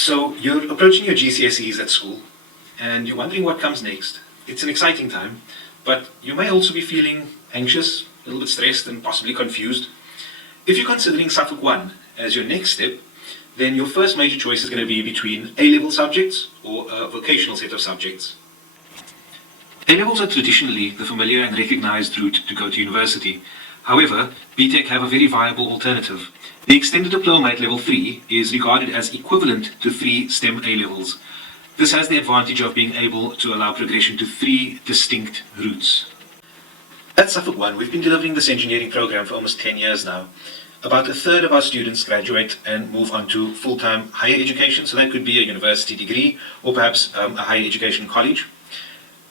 So you're approaching your GCSEs at school and you're wondering what comes next. It's an exciting time, but you may also be feeling anxious, a little bit stressed and possibly confused. If you're considering Suffolk 1 as your next step, then your first major choice is going to be between A-level subjects or a vocational set of subjects. A-levels are traditionally the familiar and recognized route to go to university. However, BTEC have a very viable alternative. The extended diploma at level 3 is regarded as equivalent to 3 STEM A-levels. This has the advantage of being able to allow progression to 3 distinct routes. At Suffolk 1, we've been delivering this engineering program for almost 10 years now. About a third of our students graduate and move on to full-time higher education, so that could be a university degree or perhaps a higher education college.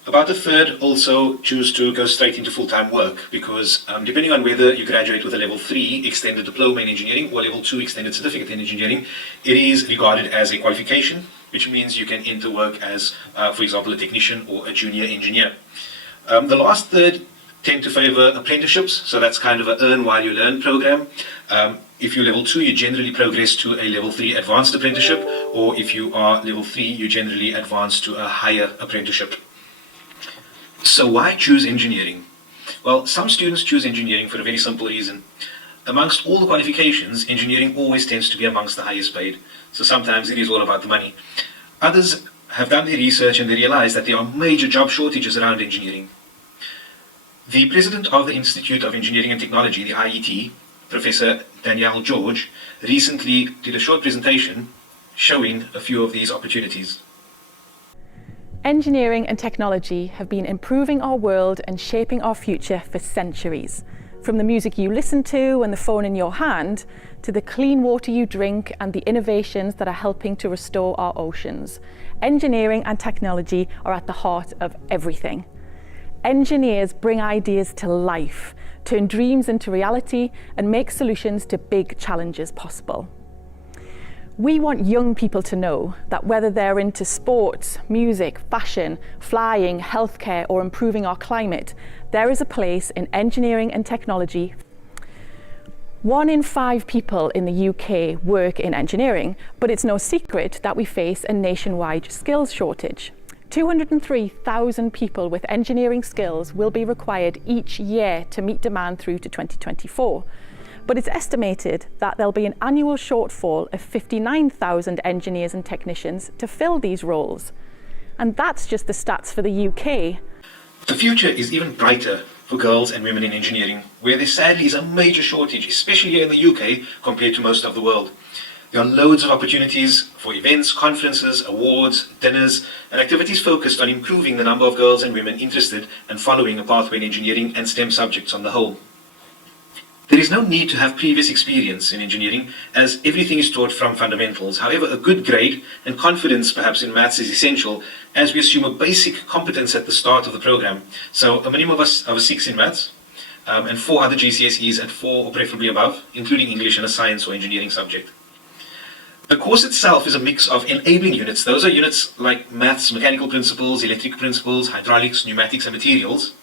About a third also choose to go straight into full-time work because depending on whether you graduate with a level 3 extended diploma in engineering or level 2 extended certificate in engineering, it is regarded as a qualification, which means you can enter work as, for example, a technician or a junior engineer. The last third tend to favor apprenticeships, so that's kind of an earn while you learn program. If you're level 2, you generally progress to a level 3 advanced apprenticeship, or if you are level 3, you generally advance to a higher apprenticeship. So why choose engineering? Well, some students choose engineering for a very simple reason. Amongst all the qualifications, engineering always tends to be amongst the highest paid, so sometimes it is all about the money. Others have done their research and they realize that there are major job shortages around engineering. The president of the Institute of Engineering and Technology, the IET, Professor Danielle George, recently did a short presentation showing a few of these opportunities. Engineering and technology have been improving our world and shaping our future for centuries. From the music you listen to and the phone in your hand, to the clean water you drink and the innovations that are helping to restore our oceans. Engineering and technology are at the heart of everything. Engineers bring ideas to life, turn dreams into reality, and make solutions to big challenges possible. We want young people to know that whether they're into sports, music, fashion, flying, healthcare, or improving our climate, there is a place in engineering and technology. 1 in 5 people in the UK work in engineering, but it's no secret that we face a nationwide skills shortage. 203,000 people with engineering skills will be required each year to meet demand through to 2024. But it's estimated that there'll be an annual shortfall of 59,000 engineers and technicians to fill these roles. And that's just the stats for the UK. The future is even brighter for girls and women in engineering, where there sadly is a major shortage, especially here in the UK compared to most of the world. There are loads of opportunities for events, conferences, awards, dinners, and activities focused on improving the number of girls and women interested and following a pathway in engineering and STEM subjects on the whole. There is no need to have previous experience in engineering, as everything is taught from fundamentals. However, a good grade and confidence perhaps in maths is essential, as we assume a basic competence at the start of the program. So a minimum of a 6 in maths, and 4 other GCSEs at 4 or preferably above, including English and a science or engineering subject. The course itself is a mix of enabling units. Those are units like maths, mechanical principles, electrical principles, hydraulics, pneumatics and materials.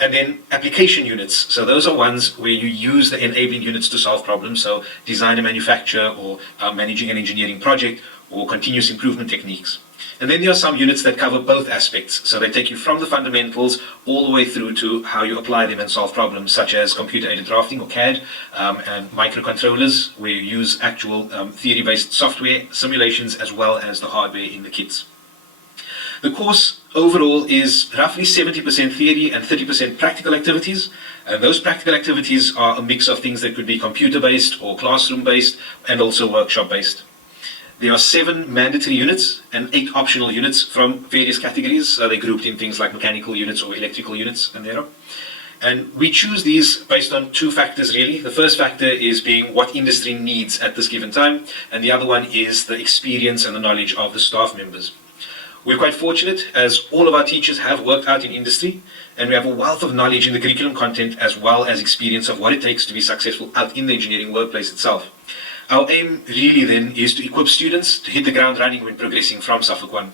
And then application units. So those are ones where you use the enabling units to solve problems. So design and manufacture, or managing an engineering project, or continuous improvement techniques. And then there are some units that cover both aspects. So they take you from the fundamentals all the way through to how you apply them and solve problems, such as computer-aided drafting or CAD, and microcontrollers, where you use actual theory-based software simulations as well as the hardware in the kits. The course overall is roughly 70% theory and 30% practical activities. And those practical activities are a mix of things that could be computer-based or classroom-based and also workshop-based. There are 7 mandatory units and 8 optional units from various categories. So they're grouped in things like mechanical units or electrical units, and there are. And we choose these based on 2 factors really. The first factor is being what industry needs at this given time, and the other one is the experience and the knowledge of the staff members. We're quite fortunate, as all of our teachers have worked out in industry, and we have a wealth of knowledge in the curriculum content as well as experience of what it takes to be successful out in the engineering workplace itself. Our aim really then is to equip students to hit the ground running when progressing from Suffolk 1.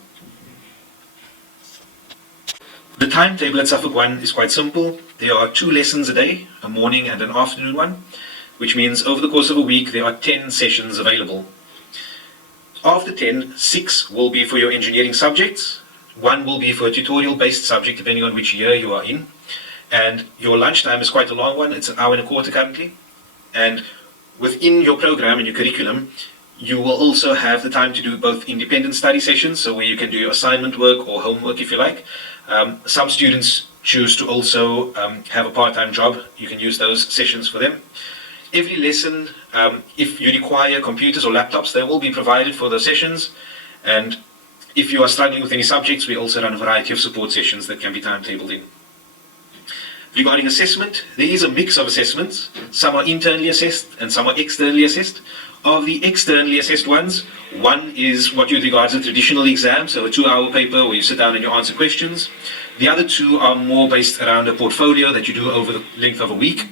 The timetable at Suffolk 1 is quite simple. There are 2 lessons a day, a morning and an afternoon one, which means over the course of a week there are 10 sessions available. Of the 10, 6 will be for your engineering subjects, 1 will be for a tutorial-based subject depending on which year you are in, and your lunchtime is quite a long one, it's an hour and a quarter currently, and within your program and your curriculum, you will also have the time to do both independent study sessions, so where you can do your assignment work or homework if you like. Some students choose to also have a part-time job. You can use those sessions for them. Every lesson, if you require computers or laptops, they will be provided for those sessions. And if you are struggling with any subjects, we also run a variety of support sessions that can be timetabled in. Regarding assessment, there is a mix of assessments. Some are internally assessed and some are externally assessed. Of the externally assessed ones, one is what you regard as a traditional exam, so a 2-hour paper where you sit down and you answer questions. The other 2 are more based around a portfolio that you do over the length of a week.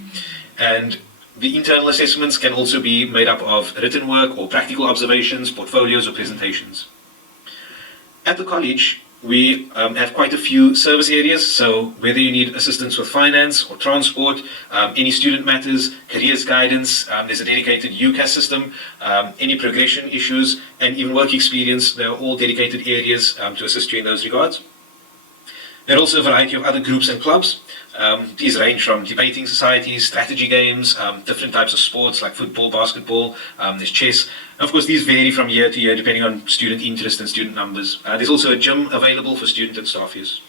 And the internal assessments can also be made up of written work or practical observations, portfolios or presentations. At the college, we have quite a few service areas, so whether you need assistance with finance or transport, any student matters, careers guidance, there's a dedicated UCAS system, any progression issues, and even work experience, they're all dedicated areas to assist you in those regards. There are also a variety of other groups and clubs. These range from debating societies, strategy games, different types of sports like football, basketball, there's chess. Of course, these vary from year to year depending on student interest and student numbers. There's also a gym available for student and staff use.